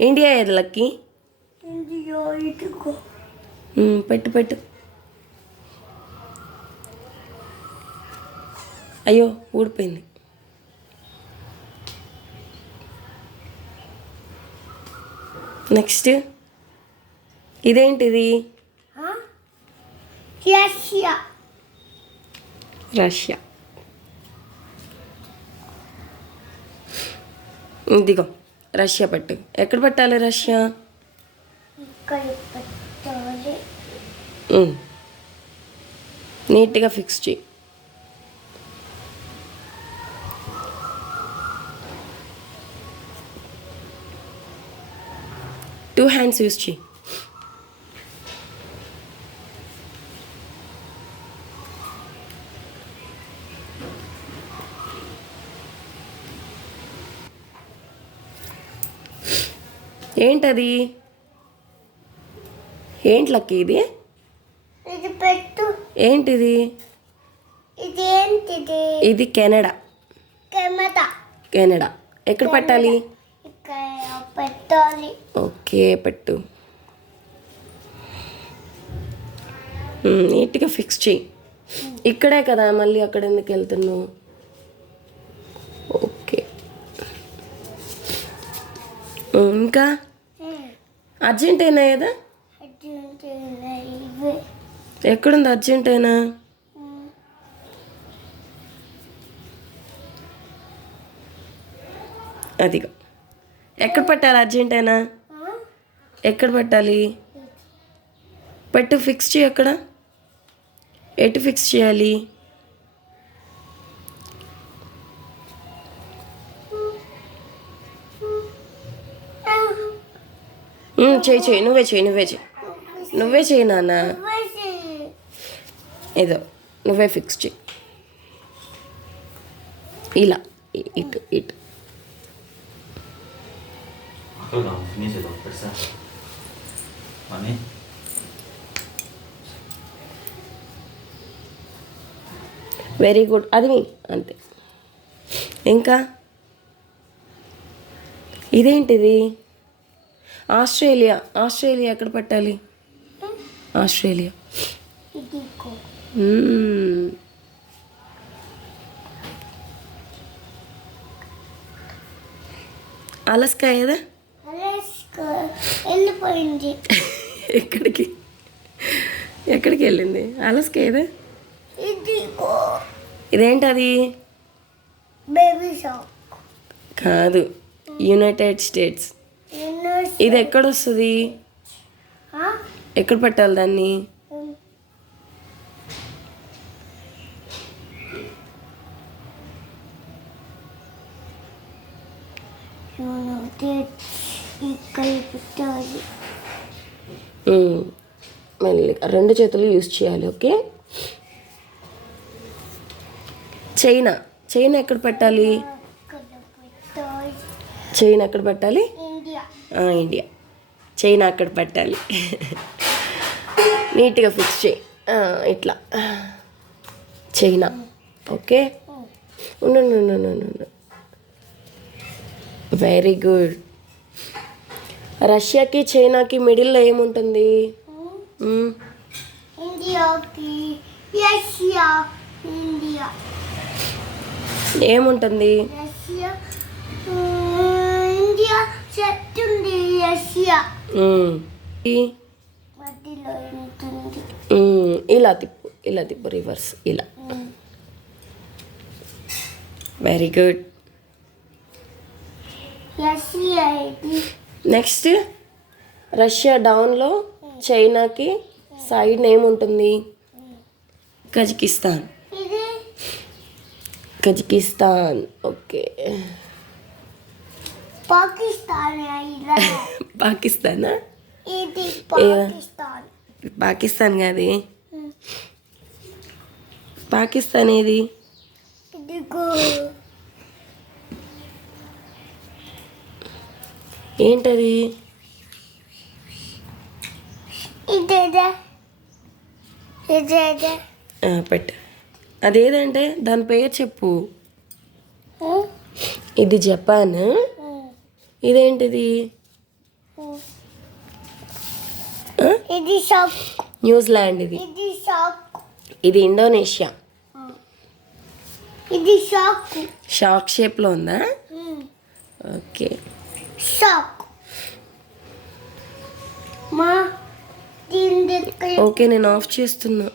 India ఏది lucky? India ఇటుకో. పెట్టు పెట్టు. అయ్యో ఊడిపోయింది. నెక్స్ట్ ఇదేంటిది? రష్యా. రష్యా. ఇదిగో రష్యా పెట్టు. ఎక్కడ పెట్టాలి రష్యా? ఇక్కడ పెట్టాలి. నీట్గా ఫిక్స్ చేయి. టూ హ్యాండ్స్ యూస్ చేయి. ఏంటది? ఏంటి లక్కీ ఇది? ఇది పెట్టు. ఏంటిది? ఇది ఏంటిది? ఇది కెనడా. కెనడా. ఎక్కడ పెట్టాలి? ఇక్కడ పెట్టాలి. ఓకే పెట్టు. నీట్గా ఫిక్స్ చేయి. ఇక్కడే కదా, మళ్ళీ అక్కడ ఎందుకు వెళ్తున్నావు? ఓకే. ఇంకా అర్జెంటీనా ఏదా? ఎక్కడుంది అర్జెంటీనా? అదిగో. ఎక్కడ పెట్టాలి అర్జెంటీనా? ఎక్కడ పెట్టాలి? పెట్టు, ఫిక్స్ చేయి. ఎక్కడ, ఎటు ఫిక్స్ చేయాలి? చేయి చేయి, నువ్వే చేయి, నువ్వే చేయి నాన్న. ఏదో నువ్వే ఫిక్స్ చేయి. ఇలా ఇటు ఇటు. Very good. అది అంతే. ఇంకా ఇదేంటిది? ఆస్ట్రేలియా. ఆస్ట్రేలియా ఎక్కడ పెట్టాలి? ఆస్ట్రేలియా. అలస్కా ఏదా? వెళ్ళిపోయింది. ఎక్కడికి ఎక్కడికి వెళ్ళింది? అలస్కా ఏదా? ఇదేంటది? Baby shark. కాదు, యునైటెడ్ స్టేట్స్. ఇది ఎక్కడొస్తుంది? ఎక్కడ పెట్టాలి దాన్ని? ఇక్కడ పెట్టాలి. మెల్లిగా రెండు చేతులు యూజ్ చేయాలి. ఓకే. చైనా. చైనా ఎక్కడ పెట్టాలి? చైనా ఎక్కడ పెట్టాలి? ఇండియా. చైనా అక్కడ పెట్టాలి. నీట్గా ఫిక్స్ చేయి. ఇట్లా చైనా. ఓకే. ఉండు. Very good. రష్యాకి చైనాకి మిడిల్లో ఏముంటుంది? ఇండియాకి రష్యా. ఇండియా ఏముంటుంది? రష్యా. ఇండియా చెప్తుంది రష్యా. మధ్యలో ఉంటుంది. ఇలా తిప్పు రివర్స్. ఇలా. Very good. Russia. Next Russia డౌన్లో, చైనాకి సైడ్ ఏముంటుంది? కజకిస్తాన్. కజకిస్తాన్. ఓకే. పాకిస్తానా? పాకిస్తాన్ కాదు. పాకిస్తాన్ ఏది? ఏంటది? పెట్టు. అదేదంటే దాని పేరు చెప్పు. ఇది జపాన్. ఇదేంటిది? ఇది షాక్. న్యూజిలాండ్ ఇది. ఇది షాక్. ఇది ఇండోనేషియా. ఇది షాక్. షాక్ షేప్లో ఉందా? ఓకే. షాక్. మా దీని దగ్గర ఓకే, నేను ఆఫ్ చేస్తున్నా.